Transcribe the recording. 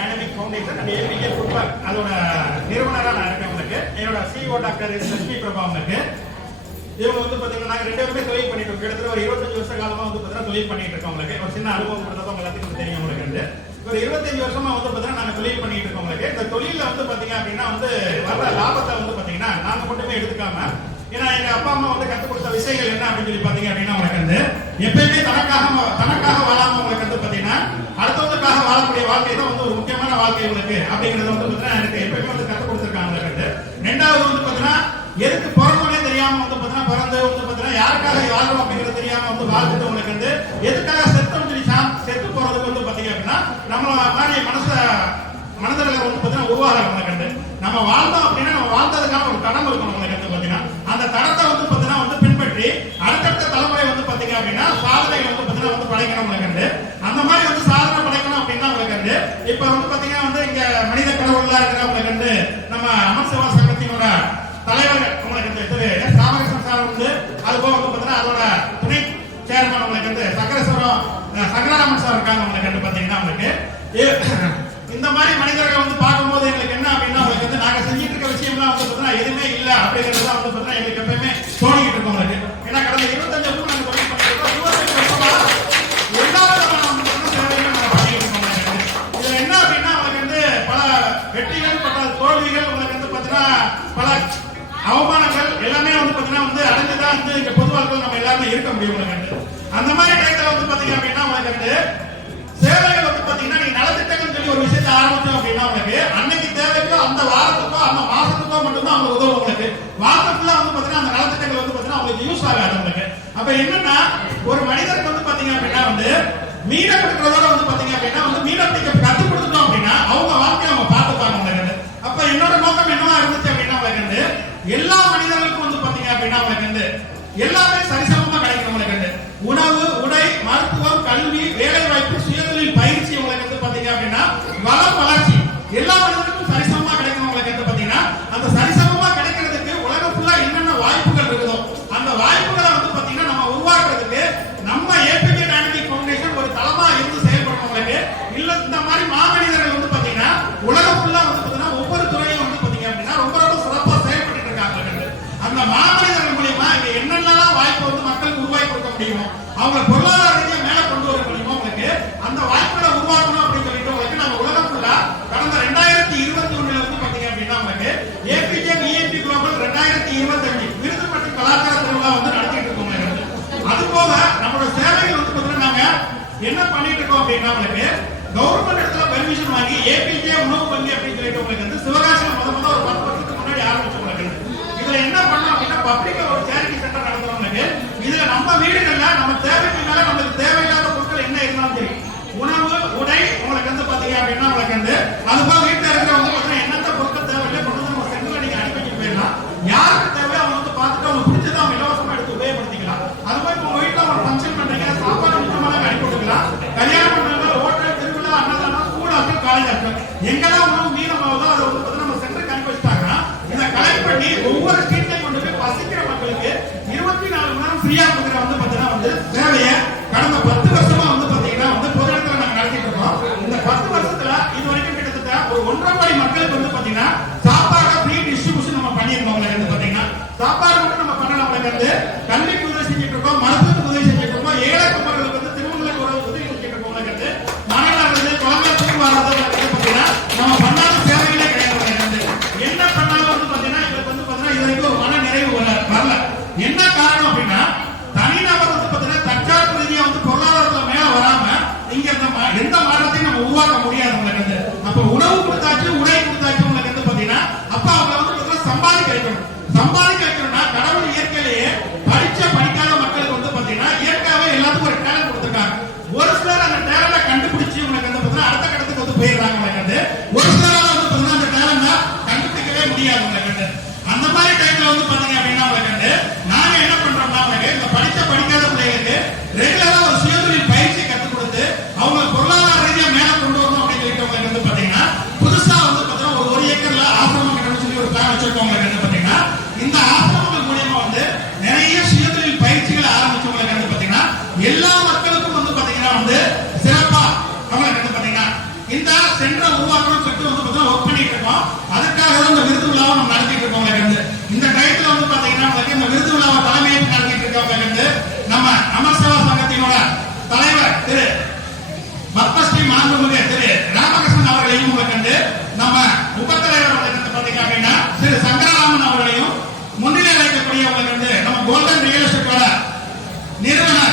Dynamic foundation and APJ food park அதோட நிறுவனராக நான் இருக்கேன். உங்களுக்கு என்னோட சிஓ டாக்டர் லட்சுமி பிரபா. உங்களுக்கு இவங்க வந்து பாத்தீங்கன்னா நாங்க 2 பேருமே தொழில் பண்ணிட்டு இருக்கோம். கிட்டத்தட்ட ஒரு 25 வருஷ காலமா வந்து பாத்தீங்கன்னா தொழில் பண்ணிட்டு இருக்கோம். உங்களுக்கு ஒரு சின்ன அனுபவம் கொடுத்தா உங்க எல்லாத்துக்கும் தெரியும். உங்களுக்கு ஒரு 25 வருஷமா வந்து பாத்தீங்கன்னா நாங்க தொழில் பண்ணிட்டு இருக்கோம். உங்களுக்கு இந்த தொழில வந்து பாத்தீங்க அப்படின்னா வந்து வர்ற லாபத்தை வந்து பாத்தீங்கன்னா நாங்க மட்டுமே எடுத்துக்காம, ஏன்னா எங்க அப்பா அம்மா வந்து கற்றுக் கொடுத்த விஷயங்கள் என்ன அப்படின்னு சொல்லி பாத்தீங்க அப்படின்னா உங்களுக்கு வந்து எப்பயுமே தனக்காக வாழாம உங்களுக்கு வந்து பாத்தீங்கன்னா அடுத்தவங்களுக்காக வாழக்கூடிய வாழ்க்கை தான் வந்து ஒரு முக்கியமான வாழ்க்கை உங்களுக்கு அப்படிங்கறத வந்து பாத்தீங்கன்னா எனக்கு எப்பயுமே வந்து கற்றுக் கொடுத்துருக்காங்க. உங்களுக்கு ரெண்டாவது வந்து பாத்தீங்கன்னா எதுக்கு பிறந்தோனே தெரியாம வந்து பாத்தீங்கன்னா பிறந்து வந்து பாத்தீங்கன்னா யாருக்காக வாழ்றோம் அப்படிங்கிறது தெரியாம வந்து வாழ்ந்துட்டு உங்களுக்கு வந்து எதுக்காக செத்தோம் சொல்லி செத்து போறதுக்கு வந்து பாத்தீங்க அப்படின்னா நம்ம மாதிரி மனதர்கள் வந்து பாத்தீங்கன்னா உருவாக உங்களுக்கு நம்ம வாழ்ந்தோம் அப்படின்னா நம்ம வாழ்ந்ததுக்கான ஒரு தடம் இருக்கணும். உங்களுக்கு வந்து பாத்தீங்கன்னா அந்த தடத்தை வந்து பாத்தீங்கன்னா வந்து பின்பற்றி அடுத்தடுத்த தலைமுறை வந்து பாத்தீங்க அப்படின்னா சாதனை வந்து பாத்தீங்கன்னா வந்து படைக்கணும். உங்களுக்கு அந்த மாதிரி வந்து சாதனை படைக்கணும் அப்படின்னா உங்களுக்கு இப்ப வந்து பாத்தீங்கன்னா வந்து இங்க மனித கடவுள்லாம் இருக்கிற உங்களுக்கு நம்ம அமர் சேவா சங்கத்தினோட தலைவர் உங்களுக்கு திரு எஸ் ராமகிருஷ்ணன் சார் வந்து அது போக வந்து பாத்தீங்கன்னா அதோட துணை சேர்மன் உங்களுக்கு சங்கராமன் சார் இருக்காங்க. உங்களுக்கு பாத்தீங்கன்னா உங்களுக்கு இந்த மாதிரி மனிதர்கள் வந்து பார்க்கும்போது எங்களுக்கு என்ன அப்படின்னா உங்களுக்கு நாங்க செஞ்சிட்டு இருக்க விஷயம்லாம் வந்து பாத்தீங்கன்னா எதுவுமே இல்ல அப்படிங்கறத வந்து பாத்தீங்கன்னா எங்களுக்கு எப்பயுமே தோணிக்கிட்டு இருக்கோம். உங்களுக்கு ஏன்னா கடந்த 25 வருஷம் நாங்க தொழில் பண்ணிட்டு இருக்கோம். 25 வருஷமா எல்லா விதமான சேவைகளும் நாங்க பண்ணிட்டு இருக்கோம். இதுல என்ன அப்படின்னா உங்களுக்கு பல வெற்றிகள் பல தோல்விகள் உங்களுக்கு வந்து பாத்தீங்கன்னா பல அவமானங்கள் எல்லாமே வந்து பாத்தீங்கன்னா வந்து அடைஞ்சுதான் வந்து இங்க பொது வாழ்க்கையில் நம்ம எல்லாருமே இருக்க முடியும். அந்த மாதிரி டைத்துல வந்து பாத்தீங்க அப்படின்னா உங்களுக்கு சேவைகள் வந்து பாத்தீங்கன்னா நீங்க நலத்திட்டங்கள் சொல்லி ஒரு விஷயத்தை ஆரம்பிச்சோம் அப்படின்னா உங்களுக்கு அன்னைக்கு தேவைக்கோ அந்த வாரத்துக்கோ அந்த மாசத்துக்கோ மட்டும்தான் அவங்க உதவும். உங்களுக்கு வாரத்துக்குள்ள வந்து பாத்தீங்கன்னா அந்த நலத்திட்டங்கள் வந்து பாத்தீங்கன்னா அவங்களுக்கு யூஸ் ஆகாது. உங்களுக்கு அப்ப என்னன்னா ஒரு மனிதருக்கு வந்து பாத்தீங்க அப்படின்னா வந்து மீனை கொடுக்கறதோட வந்து பாத்தீங்க அப்படின்னா வந்து மீனை பிடிக்க கத்து கொடுத்துட்டோம் அப்படின்னா அவங்க வாழ்க்கையை அவங்க பார்த்துப்பாங்க. உங்களுக்கு அப்ப என்னோட நோக்கம் என்னவா இருந்துச்சு அப்படின்னா உங்களுக்கு எல்லா மனிதர்களுக்கும் வந்து பாத்தீங்க அப்படின்னா உங்களுக்கு எல்லாமே சரிசமமா கிடைக்கணும். உங்களுக்கு உணவு, உடை, மருத்துவம், கல்வி, வேலை வாய்ப்பு, சுயதொழில் பயிற்சி உங்களுக்கு வந்து பாத்தீங்க அப்படின்னா வளம், வளர்ச்சி எல்லா மனிதர்களுக்கும் சரிசமமா கிடைக்கணும். உங்களுக்கு வந்து பாத்தீங்கன்னா அந்த சரிசமமா கிடைக்கிறதுக்கு உலகம் ஃபுல்லா என்னென்ன வாய்ப்புகள் இருக்குதோ அந்த வாய்ப்புகளை வந்து பாத்தீங்கன்னா நம்ம உருவாக்குறதுக்கு நம்ம ஏபிஜே டைனமிக் ஃபவுண்டேஷன் ஒரு தளமா இருந்து செயல்படணும். உங்களுக்கு இல்ல இந்த மாதிரி மாமனிதர்கள் வந்து பாத்தீங்கன்னா உலகம் ஃபுல்லா வந்து பாத்தீங்கன்னா ஒவ்வொரு துறையும் வந்து பாத்தீங்க அப்படின்னா ரொம்ப ரொம்ப சிறப்பா செயல்பட்டு இருக்காங்க. அந்த மாமனிதர்கள் மூலியமா இங்க என்னென்னலாம் வாய்ப்பு வந்து மக்களுக்கு உருவாக்கி கொடுக்க முடியுமோ அவங்க பொருளாதார ரீதியா மேல கொண்டு வர முடியுமோ உங்களுக்கு அந்த வாய்ப்புகளை உருவாக்கணும் அப்படின்னு சொல்லிட்டு உங்களுக்கு நம்ம உலகம் ஃபுல்லா கடந்த 2021 வந்து பாத்தீங்க அப்படின்னா உங்களுக்கு ஏபிஜே விஐபி குளோபல் 2025 விருது மற்றும் கலாச்சார திருவிழா வந்து நடத்திட்டு இருக்கோம். அது போக நம்மளோட சேவைகள் வந்து பாத்தீங்கன்னா நாங்க என்ன பண்ணிட்டு இருக்கோம் அப்படின்னா உங்களுக்கு கவர்மெண்ட் இடத்துல பெர்மிஷன் வாங்கி ஏபிஜே உணவு வங்கி அப்படின்னு சொல்லிட்டு உங்களுக்கு சிவகாசியில் முதல்ல ஒரு 10 வருஷத்துக்கு முன்னாடி ஆரம்பிச்சோம். உங்களுக்கு இதுல என்ன பண்ணோம் அப்படின்னா பப்ளிக்ல ஒரு சேரிட்டி சென்டர் நடத்துறோம். இதுல நம்ம வீடுகள்ல நம்ம தேவைக்கு மேல நமக்கு தேவையில்லாத பொருட்கள் என்ன இருந்தாலும் சரி உணவு, உடை உங்களுக்கு வந்து பாத்தீங்க அப்படின்னா உங்களுக்கு அது போல வீட்டுல இருக்கிறவங்க பாத்தீங்கன்னா என்னென்ன பொருட்கள் தேவையில்லை கொண்டு வந்து நம்ம சென்டர்ல நீங்க அனுப்பி போயிடலாம். யாருக்கு தேவையோ அவங்க வந்து பார்த்துட்டு அவங்க பிடிச்சதை அவங்க இலவசமா எடுத்து உபயோகப்படுத்திக்கலாம். அது மாதிரி உங்க வீட்டுல ஒரு ஃபங்க்ஷன் பண்றீங்க, சாப்பாடு நிச்சயமாக அனுப்பி கொடுக்கலாம். கல்யாணம் பண்றாங்க, ஹோட்டல், திருவிழா, அன்னதானம், ஸ்கூல் ஆட்கள், காலேஜ் ஆட்கள் எங்கெல்லாம் உணவு மீனமாவதோ அதை வந்து நம்ம சென்டருக்கு அனுப்பி வச்சுட்டாங்கன்னா இதை கலெக்ட் பண்ணி ஒவ்வொரு ஸ்ட்ரீட்லையும் கொண்டு போய் பசிக்கிற மக்களுக்கு 24 மணி நேரம் ஃப்ரீயா கொடுக்குற வந்து பாத்தீங்கன்னா வந்து சேவையை கடந்த 10 வருஷமா வந்து பாத்தீங்கன்னா வந்து பொது இடத்துல நாங்க நடத்திட்டு இருக்கோம். இந்த 10 வருஷத்துல இது வரைக்கும் கிட்டத்தட்ட ஒரு 1.5 கோடி மக்களுக்கு வந்து பாத்தீங்கன்னா சாப்பாடு ஃப்ரீ டிஸ்ட்ரிபியூஷன் நம்ம பண்ணியிருக்கோம். உங்களுக்கு பாத்தீங்கன்னா சாப்பாடு மட்டும் நம்ம பண்ணல. உங்களுக்கு கல்விக்கு உதவி செஞ்சுட்டு இருக்கோம், மருத்துவத்துக்கு உதவி செஞ்சுட்டு இருக்கோம், ஏழை குடும்பங்களுக்கு வந்து திருமணங்களுக்கு ஒரு உதவி செஞ்சுட்டு இருக்கோம். உங்களுக்கு மனநல குழந்தை தூக்கு வர்றது பாத்தீங்கன்னா நம்ம பண்ணாத சேவைகளே கிடையாது. என்ன பண்ணாலும் வந்து பாத்தீங்கன்னா இதுக்கு வந்து பாத்தீங்கன்னா இது வரைக்கும் ஒரு மன நிறைவு வரல. என்ன காரணம் அப்படின்னா தனிநபர் வந்து பாத்தீங்கன்னா தற்சார்பு ரீதியா வந்து பொருளாதாரத்துல மேல வராம இங்க எந்த மாற்றத்தையும் நம்ம உருவாக்க முடியாது. உங்களுக்கு அப்ப உணவு கொடுத்தாச்சு, உடை கொடுத்தாச்சு உங்களுக்கு வந்து பாத்தீங்கன்னா அப்ப அவங்க வந்து பாத்தீங்கன்னா சம்பாதிக்க வைக்கணும்னா கடவுள் இயற்கையிலேயே படிக்காத மக்களுக்கு வந்து பாத்தீங்கன்னா இயற்கையாவே எல்லாத்துக்கும் ஒரு டேலண்ட் கொடுத்துருக்காங்க. ஒரு சிலர் அந்த டேலண்ட கண்டுபிடிச்சு உங்களுக்கு வந்து பாத்தீங்கன்னா அடுத்த கட்டத்துக்கு வந்து போயிடுறாங்க. உங்களுக்கு ஒரு சிலரால வந்து பாத்தீங்கன்னா அந்த டேலண்ட கண்டுபிடிக்கவே முடியாது. உங்களுக்கு அந்த மாதிரி டைம்ல வந்து பாத்தீங்க அப்படின்னா உங்களுக்கு நாங்க என்ன பண்றோம்னா இந்த படிக்காத பிள்ளைகளுக்கு ரெகுலரா ஒரு சுயதொழில் பயிற்சி கற்றுக் கொடுத்து அவங்க பொருளாதார ரீதியா மேல கொண்டு வரணும் அப்படின்னு சொல்லிட்டு உங்களுக்கு வந்து பாத்தீங்கன்னா புதுசா வந்து பாத்தீங்கன்னா ஒரு ஏக்கர்ல ஆசிரமம் கட்டணும்னு சொல்லி ஒரு பிளான் வச்சிருக்கோம். வந்து பாத்தீங்கன்னா இந்த ஆசிரமங்கள் மூலியமா வந்து நிறைய சுயதொழில் பயிற்சிகளை ஆரம்பிச்சவங்களுக்கு வந்து பாத்தீங்கன்னா எல்லா மக்களுக்கும் வந்து பாத்தீங்கன்னா வந்து சிறப்பா அவங்களுக்கு வந்து பாத்தீங்கன்னா இந்த சென்டரை உருவாக்கணும்னு சொல்லிட்டு வந்து பார்த்தீங்கன்னா ஒர்க் பண்ணிட்டு இருக்கோம். அதுக்காக தான் இந்த விருது விழாவை நம்ம நடத்திட்டு இருக்கோம். இந்த டயத்துல வந்து பாத்தீங்கன்னா இந்த விருது விழாவை தலைமையேற்று நடத்திட்டு இருக்கவங்க நம்ம அமர்சேவா சங்கத்தினோட தலைவர் திரு பத்மஸ்ரீ மாண்புமிகு திரு ராமகிருஷ்ணன் அவர்களையும் கண்டு நம்ம உபத்தலைவர் பாத்தீங்க அப்படின்னா திரு சங்கரராமன் அவர்களையும் முன்னிலை வைக்கக்கூடியவங்க நம்ம கோல்டன் ரியல் எஸ்டேட்டோட நிறுவனர்